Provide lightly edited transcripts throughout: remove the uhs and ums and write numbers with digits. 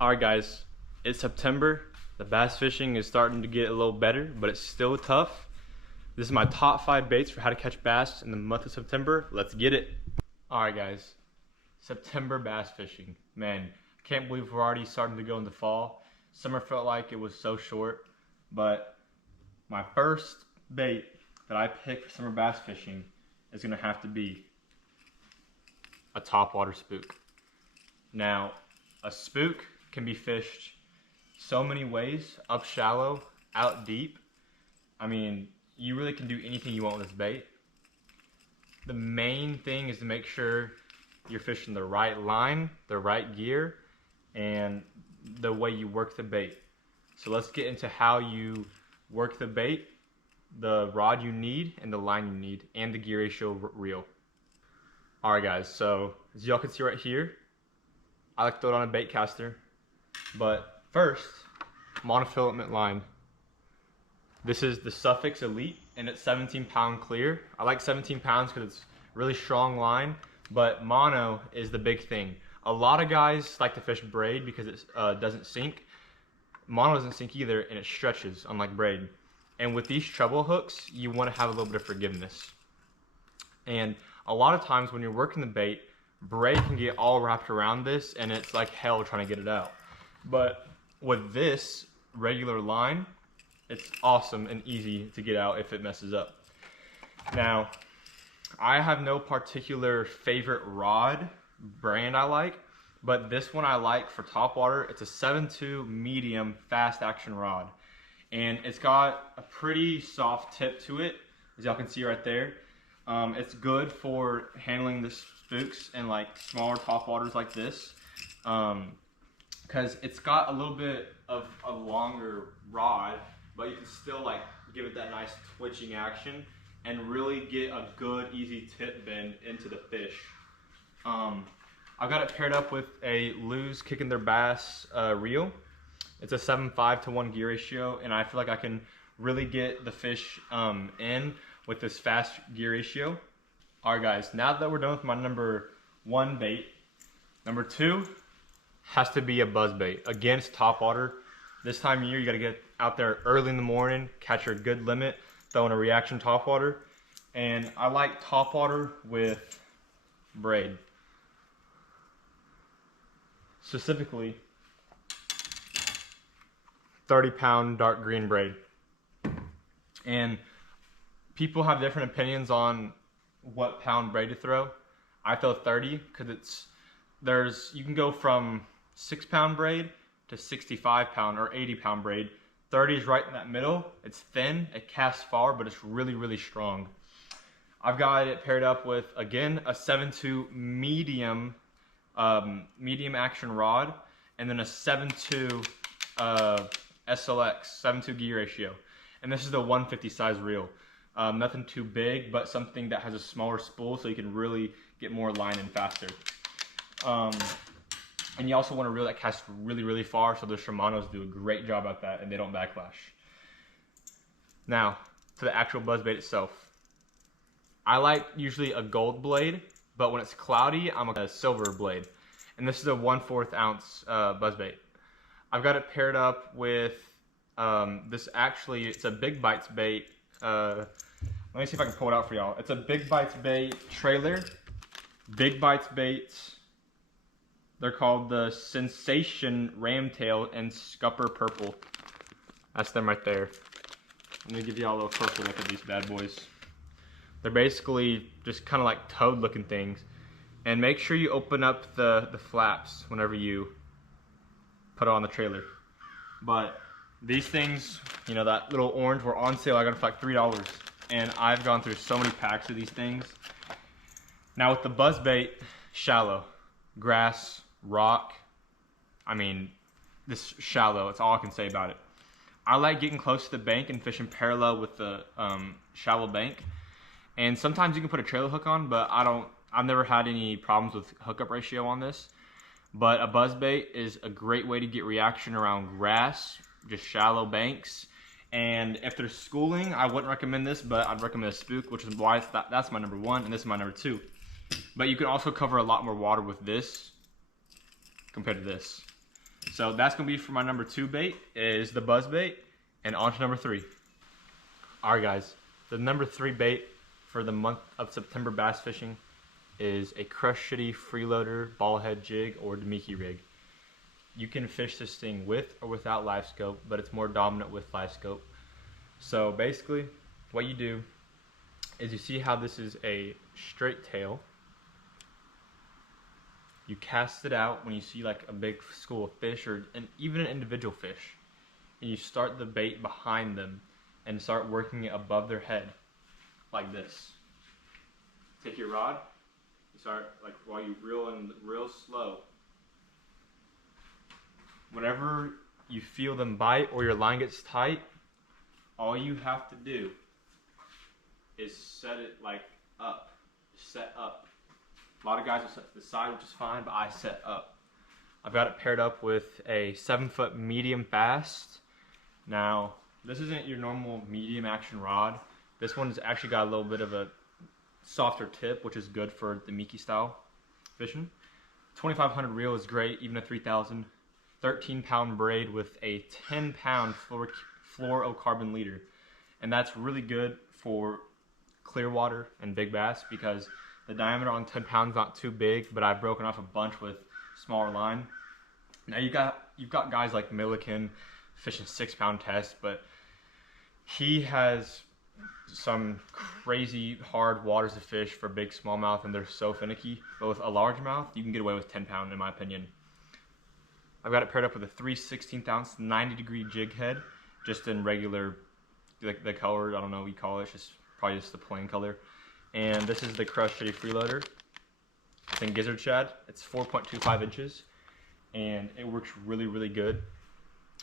Alright guys, it's September. The bass fishing is starting to get a little better, but it's still tough. This is my top 5 baits for how to catch bass in the month of September. Let's get it. Alright guys, September bass fishing. Man, I can't believe we're already starting to go into fall. Summer felt like it was so short, but my first bait that I picked for summer bass fishing is gonna have to be a Topwater Spook. Now, a spook can be fished so many ways, up shallow, out deep. I mean, you really can do anything you want with this bait. The main thing is to make sure you're fishing the right line, the right gear, and the way you work the bait. So let's get into how you work the bait, the rod you need, and the line you need, and the gear ratio reel. Alright guys, so as y'all can see right here, I like to throw it on a bait caster. But first, monofilament line. This is the Suffix Elite, and it's 17 pound clear. I like 17 pounds because it's really strong line, but mono is the big thing. A lot of guys like to fish braid because it doesn't sink. Mono doesn't sink either, and it stretches, unlike braid. And with these treble hooks, you want to have a little bit of forgiveness. And a lot of times when you're working the bait, braid can get all wrapped around this, and it's like hell trying to get it out. But with this regular line, it's awesome and easy to get out if it messes up. Now, I have no particular favorite rod brand I like, but this one I like for topwater. It's a 7.2 medium fast action rod, and it's got a pretty soft tip to it, as y'all can see right there. It's good for handling the spooks and like smaller topwaters like this. Because it's got a little bit of a longer rod, but you can still like give it that nice twitching action and really get a good easy tip bend into the fish. I've got it paired up with a Lew's Kicking Their Bass reel. It's a 7.5 to 1 gear ratio, and I feel like I can really get the fish in with this fast gear ratio. Alright guys, now that we're done with my number 1 bait, number 2 has to be a buzz bait. Again, it's topwater. This time of year, you gotta get out there early in the morning, catch your good limit, throw in a reaction topwater. And I like topwater with braid. Specifically, 30-pound dark green braid. And people have different opinions on what pound braid to throw. I throw 30 because you can go from 6-pound braid to 65-pound or 80-pound braid. 30 is right in that middle. It's thin, it casts far, but it's really, really strong. I've got it paired up with, again, a 7.2 medium action rod, and then a 7.2 SLX, 7.2 gear ratio. And this is the 150 size reel. Nothing too big, but something that has a smaller spool so you can really get more line in faster. And you also want a reel that casts really, really far, so the Shimano's do a great job at that and they don't backlash. Now, to the actual buzz bait itself. I like usually a gold blade, but when it's cloudy, I'm a silver blade. And this is a 1/4 ounce buzz bait. I've got it paired up with this, actually, it's a Big Bites bait. Let me see if I can pull it out for y'all. It's a Big Bites bait trailer. Big Bites baits. They're called the Sensation Ramtail and Scupper Purple. That's them right there. Let me give y'all a little closer look at these bad boys. They're basically just kind of like toad looking things. And make sure you open up the flaps whenever you put it on the trailer. But these things, you know, that little orange were on sale. I got it for like $3. And I've gone through so many packs of these things. Now with the buzz bait, shallow, grass, rock, I mean, this shallow, it's all I can say about it. I like getting close to the bank and fishing parallel with the shallow bank. And sometimes you can put a trailer hook on, but I've never had any problems with hookup ratio on this. But a buzz bait is a great way to get reaction around grass, just shallow banks. And if there's schooling, I wouldn't recommend this, but I'd recommend a spook, which is why that's my number 1, and this is my number 2. But you can also cover a lot more water with this compared to this. So that's gonna be for my number 2 bait, is the buzz bait, and on to number 3. All right, guys, the number 3 bait for the month of September bass fishing is a Crush Shitty freeloader, ballhead jig, or Damiki rig. You can fish this thing with or without live scope, but it's more dominant with live scope. So basically, what you do is you see how this is a straight tail. You cast it out when you see like a big school of fish or even an individual fish. And you start the bait behind them and start working it above their head like this. Take your rod, you start like while you reel in real slow. Whenever you feel them bite or your line gets tight, all you have to do is set it like up, set up. A lot of guys will set to the side, which is fine, but I set up. I've got it paired up with a 7-foot medium fast. Now, this isn't your normal medium action rod. This one's actually got a little bit of a softer tip, which is good for the Damiki style fishing. 2500 reel is great, even a 3000. 13-pound braid with a 10-pound fluorocarbon leader. And that's really good for clear water and big bass because the diameter on 10 pounds is not too big, but I've broken off a bunch with smaller line. Now you've got guys like Milliken fishing 6-pound test, but he has some crazy hard waters to fish for big smallmouth, and they're so finicky. But with a largemouth, you can get away with 10-pound, in my opinion. I've got it paired up with a 3/16-ounce 90-degree jig head, just in regular, the color, I don't know what you call it, it's just probably just the plain color. And this is the Crush Shitty freeloader. It's in gizzard shad. It's 4.25 inches, and it works really, really good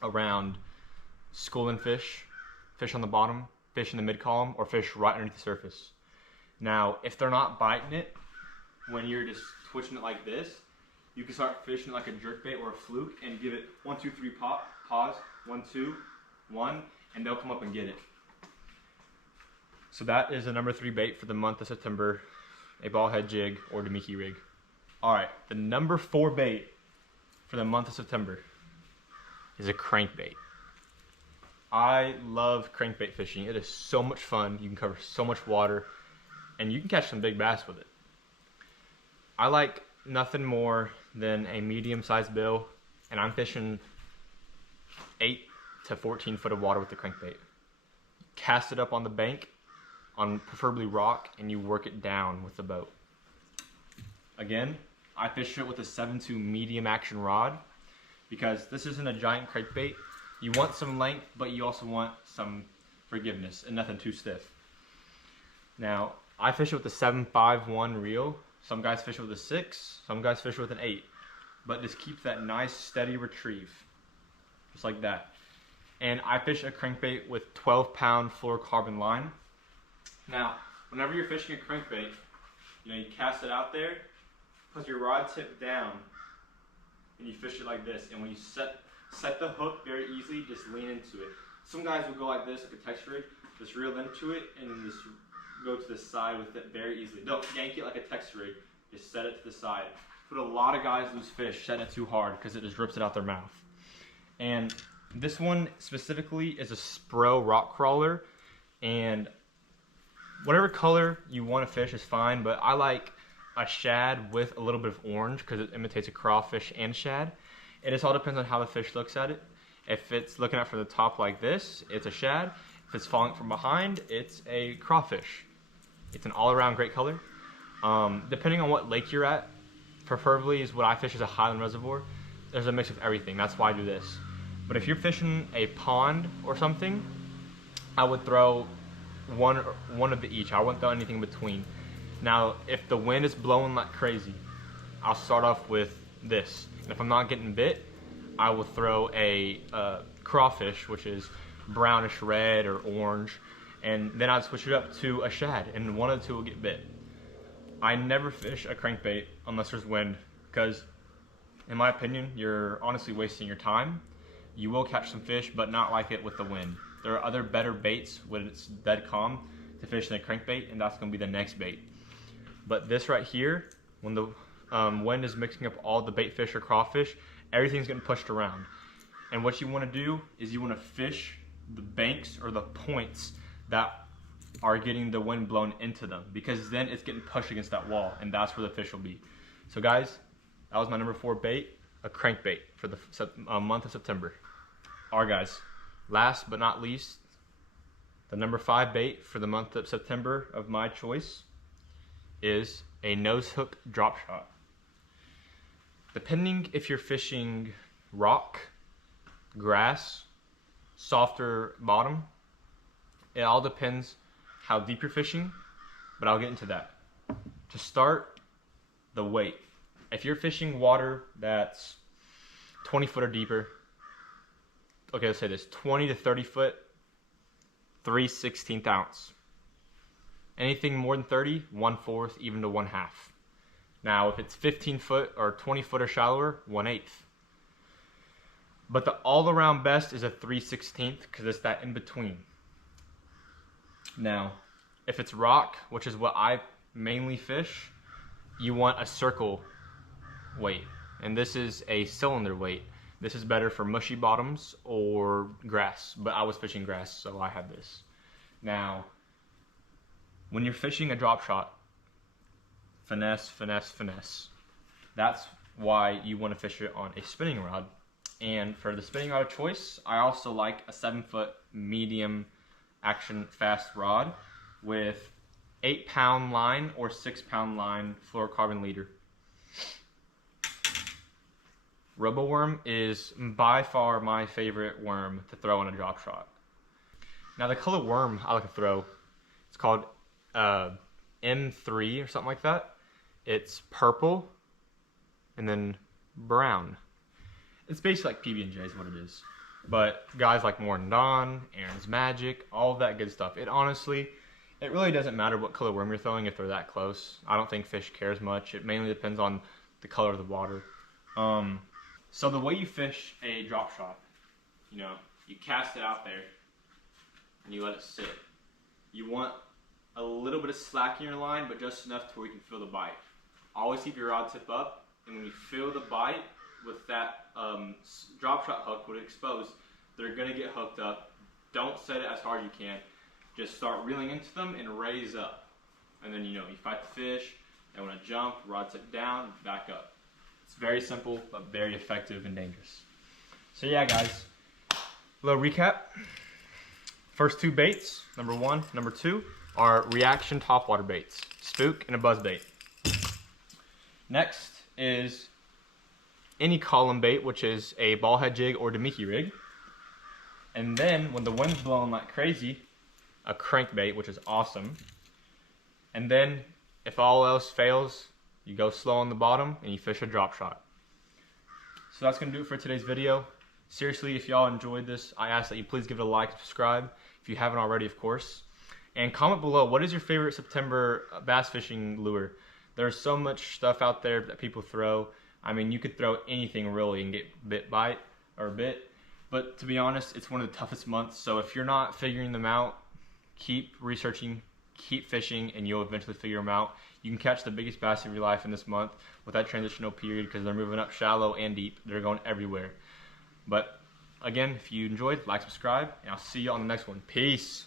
around schooling fish, fish on the bottom, fish in the mid-column, or fish right underneath the surface. Now, if they're not biting it, when you're just twitching it like this, you can start fishing like a jerkbait or a fluke and give it 1, 2, 3 pop, pause, 1, 2, 1, and they'll come up and get it. So that is the number 3 bait for the month of September, a ballhead jig or Damiki rig. All right, the number 4 bait for the month of September is a crankbait. I love crankbait fishing. It is so much fun. You can cover so much water, and you can catch some big bass with it. I like nothing more than a medium-sized bill, and I'm fishing 8 to 14 foot of water with the crankbait. Cast it up on the bank, on preferably rock, and you work it down with the boat. Again, I fish it with a 7.2 medium action rod because this isn't a giant crankbait. You want some length, but you also want some forgiveness and nothing too stiff. Now, I fish it with a 7.51 reel. Some guys fish it with a 6, some guys fish it with an 8. But just keep that nice steady retrieve, just like that. And I fish a crankbait with 12-pound fluorocarbon line. Now, whenever you're fishing a crankbait, you cast it out there, put your rod tip down, and you fish it like this. And when you set the hook very easily, just lean into it. Some guys will go like this, like a texture rig, just reel into it and just go to the side with it very easily. Don't yank it like a texture rig, just set it to the side. But a lot of guys lose fish setting it too hard because it just rips it out their mouth. And this one specifically is a Spro rock crawler, and whatever color you want to fish is fine, but I like a shad with a little bit of orange because it imitates a crawfish and shad. It just all depends on how the fish looks at it. If it's looking at from the top like this, it's a shad. If it's falling from behind, it's a crawfish. It's an all-around great color. Depending on what lake you're at, preferably is what I fish is a highland reservoir. There's a mix of everything. That's why I do this. But if you're fishing a pond or something, I would throw one of the each. I wouldn't throw anything in between. Now, if the wind is blowing like crazy, I'll start off with this. And if I'm not getting bit, I will throw a crawfish, which is brownish red or orange, and then I'd switch it up to a shad, and one of the two will get bit. I never fish a crankbait unless there's wind, because in my opinion, you're honestly wasting your time. You will catch some fish, but not like it with the wind. There are other better baits when it's dead calm to fish in a crankbait, and that's going to be the next bait. But this right here, when the wind is mixing up all the bait fish or crawfish, everything's getting pushed around. And what you want to do is you want to fish the banks or the points that are getting the wind blown into them, because then it's getting pushed against that wall, and that's where the fish will be. So guys, that was my number 4 bait, a crankbait for the month of September. All right guys, last but not least, the number 5 bait for the month of September of my choice is a nose hook drop shot. Depending if you're fishing rock, grass, softer bottom, it all depends how deep you're fishing, but I'll get into that. To start, the weight. If you're fishing water that's 20 foot or deeper, okay, let's say this, 20 to 30 foot, 3/16 ounce. Anything more than 30, 1/4, even to 1/2. Now, if it's 15 foot or 20 foot or shallower, 1/8. But the all-around best is a 3/16 because it's that in between. Now, if it's rock, which is what I mainly fish, you want a circle weight, and this is a cylinder weight. This is better for mushy bottoms or grass, but I was fishing grass, so I had this. Now, when you're fishing a drop shot, finesse, finesse, finesse. That's why you want to fish it on a spinning rod. And for the spinning rod of choice, I also like a 7-foot medium action fast rod with 8-pound line or 6-pound line fluorocarbon leader. Robo-worm is by far my favorite worm to throw on a drop shot. Now the color worm I like to throw, it's called M3 or something like that. It's purple and then brown. It's basically like PB&J is what it is. But guys like More Than Dawn, Aaron's Magic, all of that good stuff. It really doesn't matter what color worm you're throwing if they're that close. I don't think fish cares much. It mainly depends on the color of the water. So the way you fish a drop shot, you cast it out there and you let it sit. You want a little bit of slack in your line, but just enough to where you can feel the bite. Always keep your rod tip up, and when you feel the bite with that drop shot hook with it exposed, they're gonna get hooked up. Don't set it as hard as you can. Just start reeling into them and raise up. And then you fight the fish, they wanna jump, rod tip down, back up. It's very simple, but very effective and dangerous. So yeah guys, little recap. First 2 baits, number 1, number 2, are reaction topwater baits, spook and a buzz bait. Next is any column bait, which is a Ballhead jig or Damiki rig. And then when the wind's blowing like crazy, a crankbait, which is awesome. And then if all else fails, you go slow on the bottom and you fish a drop shot. So that's gonna do it for today's video. Seriously, if y'all enjoyed this, I ask that you please give it a like, subscribe, if you haven't already, of course. And comment below, what is your favorite September bass fishing lure? There's so much stuff out there that people throw. I mean, you could throw anything really and get bit. But to be honest, it's one of the toughest months. So if you're not figuring them out, keep researching, keep fishing, and you'll eventually figure them out. You can catch the biggest bass of your life in this month with that transitional period because they're moving up shallow and deep. They're going everywhere. But again, if you enjoyed, like, subscribe, and I'll see you on the next one. Peace.